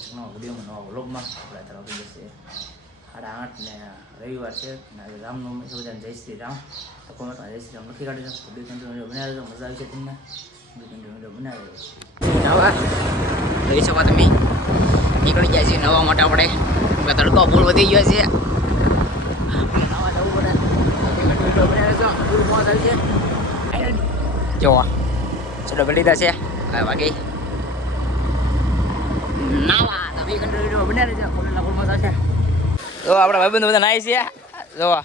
એક નવા વિડીયોમાં નવા વ્લોગમાં. આપણે તરફ જશે. સાડા આઠ ને રવિવાર છે અને રામનવમી છે, બધાને જય શ્રી રામ. તો કોમેન્ટમાં જય શ્રી રામ લખી કાઢી તો બે કંટ્રી વીડિયો બનાવી દો મજા આવી છે તમને? બે કંટ્રી વીડિયો બનાવી નવા? જોઈ શકો તમે નીકળી ગયા છીએ નવા માટે આપણે. તડકો ફૂલ વધી ગયો છે. નવા જવું પડે. વીડિયો બનાવી દો ફૂલ મોજ છે. જોવા ચલો ગલીદા છે વાગી. નવા તમે બનાવે છે ફૂલ ફૂલ મોજ આવશે તો આપણા ભાઈબંધો બધા નાય છે. જોવા.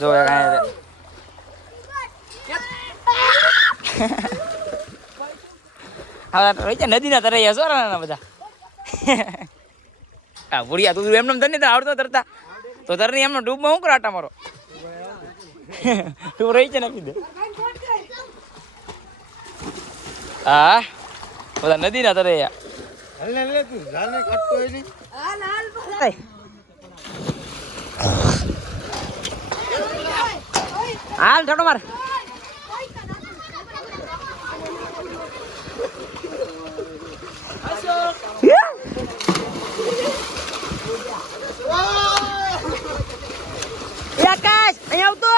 જો કાંઈ હા રહી જાય નદીના તરૈયા છો બધા. હા ભૂરિયા તું એમને તને તો આવડતો તરતા. તો તરની એમનો ડૂબમાં હું કરાટા મારો? તું રહી છે નાખી દે હા. બધા નદીના ના. હલે હલે થોડો માર. આકાશ અહીંયા આવતો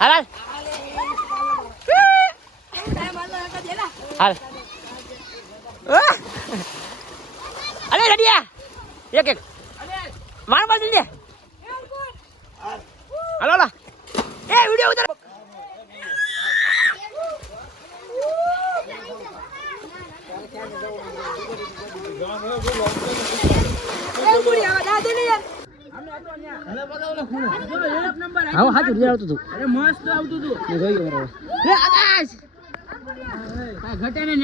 હાલ. હાલ! અરે રડિયા એક એક માર માર જલ્દી હાલો હાલો એ વિડિયો ઉતાર હા હાચું આવતું હતું અરે મસ્ત આવતું હતું જોઈ ગયો આકાશ ઘટે ને